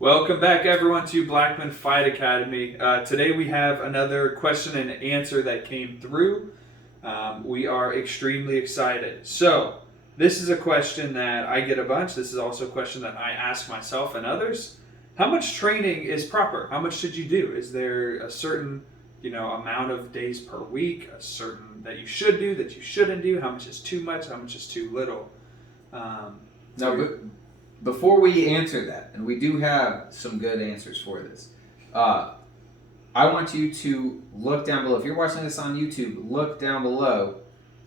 Welcome back, everyone, to Blackman Fight Academy. Today we have another question and answer that came through. We are extremely excited. So, this is a question that I get a bunch. This is also a question that I ask myself and others. How much training is proper? How much should you do? Is there a certain, amount of days per week, a certain that you should do, that you shouldn't do? How much is too much? How much is too little? Before we answer that, and we do have some good answers for this, I want you to look down below. If you're watching this on YouTube, look down below.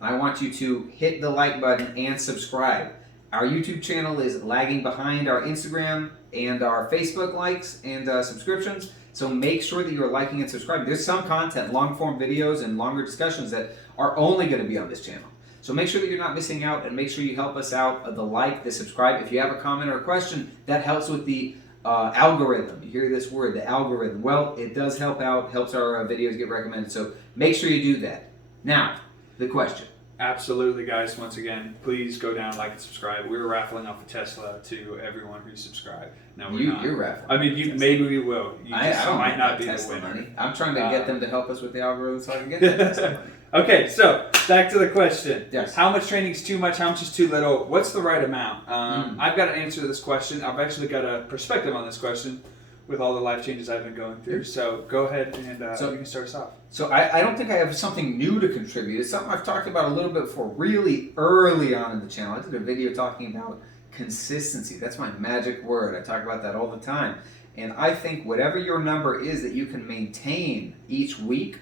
I want you to hit the like button and subscribe. Our YouTube channel is lagging behind our Instagram and our Facebook likes and subscriptions, so make sure that you're liking and subscribing. There's some content, long-form videos and longer discussions that are only going to be on this channel. So make sure that you're not missing out, and make sure you help us out. The like, the subscribe. If you have a comment or a question, that helps with the algorithm. You hear this word, the algorithm. Well, it does help out, helps our videos get recommended. So make sure you do that. Now, the question. Absolutely, guys. Once again, please go down, like, and subscribe. We're raffling off a Tesla to everyone who subscribed. No, we're not. You're raffling. I mean, maybe we will. I don't might not be Tesla the winner. money. I'm trying to get them to help us with the algorithm so I can get that Tesla money. Okay, so back to the question. Yes. How much training is too much? How much is too little? What's the right amount? I've got an answer to this question. I've actually got a perspective on this question with all the life changes I've been going through. So go ahead and you can start us off. So I don't think I have something new to contribute. It's something I've talked about a little bit before, really early on in the channel. I did a video talking about consistency. That's my magic word. I talk about that all the time. And I think whatever your number is that you can maintain each week,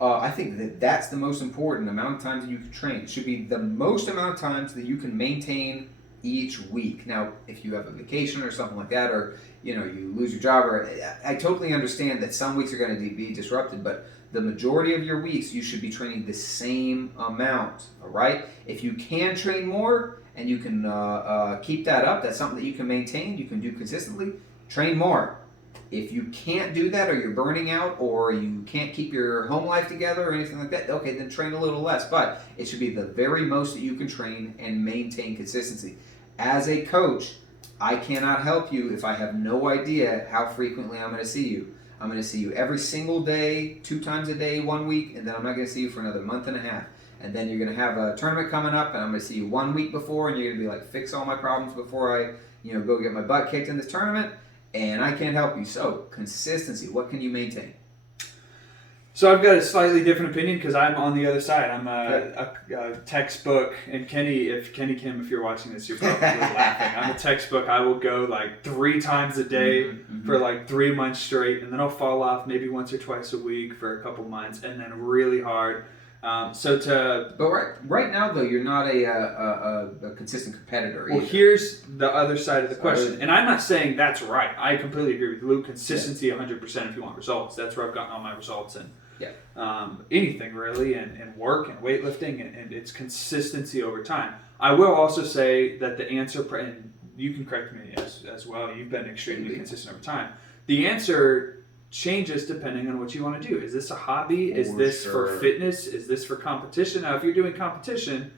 I think that's the most important amount of times that you can train. It should be the most amount of times that you can maintain each week. Now, if you have a vacation or something like that, or you lose your job, or I totally understand that some weeks are going to be disrupted, but the majority of your weeks you should be training the same amount. All right. If you can train more and you can keep that up, that's something that you can maintain. You can do consistently. Train more. If you can't do that, or you're burning out, or you can't keep your home life together or anything like that, okay, then train a little less. But it should be the very most that you can train and maintain consistency. As a coach, I cannot help you if I have no idea how frequently I'm going to see you. I'm going to see you every single day, 2 times a day, 1 week, and then I'm not going to see you for another month and a half. And then you're going to have a tournament coming up, and I'm going to see you 1 week before, and you're going to be like, fix all my problems before I go get my butt kicked in this tournament. And I can't help you. So, consistency. What can you maintain? So I've got a slightly different opinion because I'm on the other side. I'm a textbook, and if Kenny Kim, if you're watching this, you're probably laughing. I'm a textbook. I will go like 3 times a day for like 3 months straight, and then I'll fall off maybe once or twice a week for a couple months, and then really hard. But right now though, you're not a consistent competitor. Well, either. Here's the other side of the question, and I'm not saying that's right. I completely agree with Luke. Consistency, 100%. If you want results, that's where I've gotten all my results in. Anything really, and work and weightlifting, and it's consistency over time. I will also say that the answer, and you can correct me as well. You've been extremely consistent over time. The answer changes depending on what you want to do. Is this a hobby? Is this for fitness? Is this for competition? Now, if you're doing competition,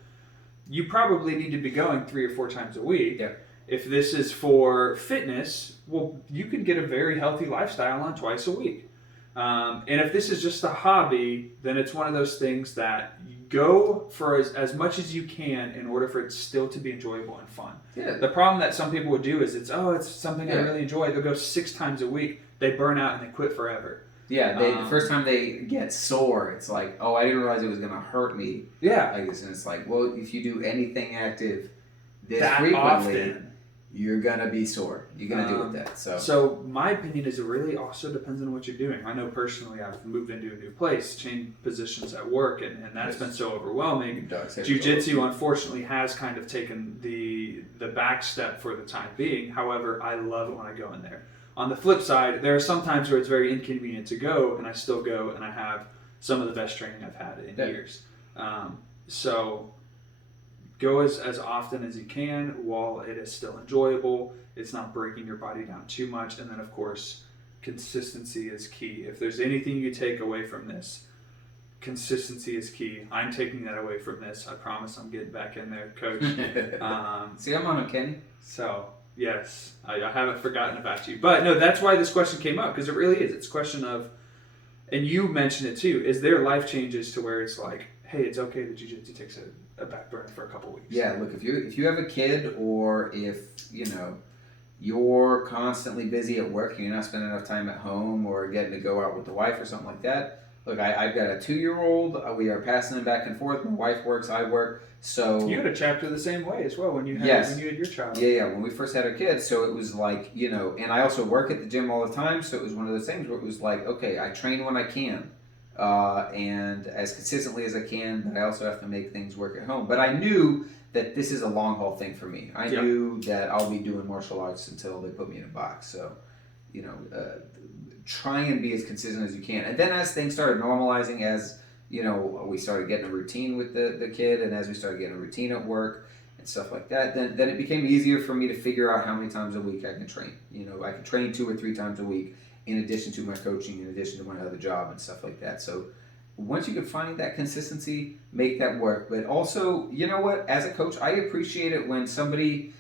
you probably need to be going 3 or 4 times a week. Yeah. If this is for fitness, well, you can get a very healthy lifestyle on twice a week. And if this is just a hobby, then it's one of those things that you go for as much as you can in order for it still to be enjoyable and fun. Yeah. The problem that some people would do is it's something I really enjoy. They'll go 6 times a week. They burn out and they quit forever. Yeah, the first time they get sore, it's like, oh, I didn't realize it was going to hurt me. Yeah. Like this, and it's like, well, if you do anything active this that frequently, often, you're going to be sore. You're going to deal with that. So my opinion is it really also depends on what you're doing. I know personally I've moved into a new place, changed positions at work, and that's been so overwhelming. Jiu-jitsu, unfortunately, has kind of taken the back step for the time being. However, I love it when I go in there. On the flip side, there are some times where it's very inconvenient to go, and I still go, and I have some of the best training I've had in years. So go as often as you can while it is still enjoyable. It's not breaking your body down too much. And then, of course, consistency is key. If there's anything you take away from this, consistency is key. I'm taking that away from this. I promise I'm getting back in there, Coach. See, I'm on a Kenny. So Yes, I haven't forgotten about you. But no, that's why this question came up, because it really is. It's a question of, and you mentioned it too, is there life changes to where it's like, hey, it's okay that jiu-jitsu takes a back burner for a couple weeks. Yeah, look, if you have a kid, or if, you're constantly busy at work and you're not spending enough time at home or getting to go out with the wife or something like that. Look, I've got a 2-year-old. We are passing them back and forth. My wife works, I work. So you had a chapter the same way as well when you had your child. Yeah. When we first had our kids, so it was like, and I also work at the gym all the time. So it was one of those things where it was like, okay, I train when I can, and as consistently as I can, but I also have to make things work at home. But I knew that this is a long haul thing for me. I knew that I'll be doing martial arts until they put me in a box. So, try and be as consistent as you can. And then as things started normalizing, as we started getting a routine with the kid, and as we started getting a routine at work and stuff like that, then it became easier for me to figure out how many times a week I can train. I can train 2 or 3 times a week in addition to my coaching, in addition to my other job and stuff like that. So once you can find that consistency, make that work. But also, you know what? As a coach, I appreciate it when somebody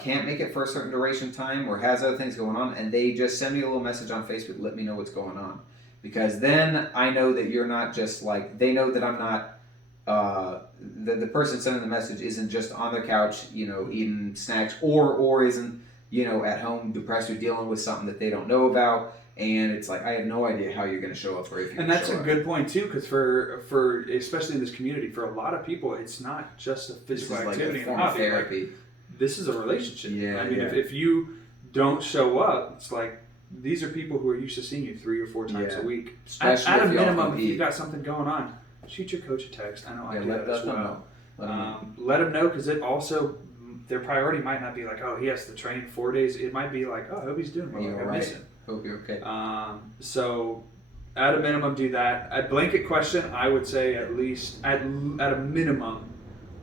can't make it for a certain duration of time or has other things going on, and they just send me a little message on Facebook, let me know what's going on. Because then I know that you're not just like, they know that I'm not, the person sending the message isn't just on their couch, eating snacks, or isn't, at home depressed or dealing with something that they don't know about. And it's like, I have no idea how you're going to show up, or if you're and that's a good point too, because for especially in this community, for a lot of people, it's not just a physical activity and hobby. Therapy. This is a relationship. Yeah, I mean, if you don't show up, it's like, these are people who are used to seeing you 3 or 4 times a week. At a minimum, if you've got something going on, shoot your coach a text. I know I do that as well. Let them know, because it also, their priority might not be like, oh, he has to train 4 days. It might be like, oh, I hope he's doing well. I miss him. Hope you're okay. So at a minimum, do that. A blanket question, I would say at least, at a minimum,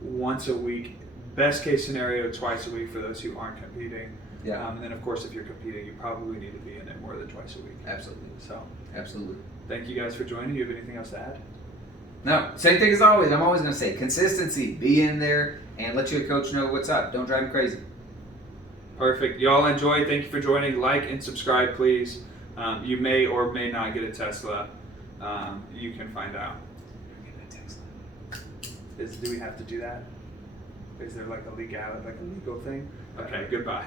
once a week. Best case scenario, twice a week for those who aren't competing. Yeah. And then, of course, if you're competing, you probably need to be in it more than twice a week. Absolutely. So, absolutely. Thank you guys for joining. You have anything else to add? No. Same thing as always. I'm always going to say consistency. Be in there and let your coach know what's up. Don't drive him crazy. Perfect. Y'all enjoy. Thank you for joining. Like and subscribe, please. You may or may not get a Tesla. You can find out. You're getting a Tesla. Do we have to do that? Is there like a legal thing? Okay, goodbye.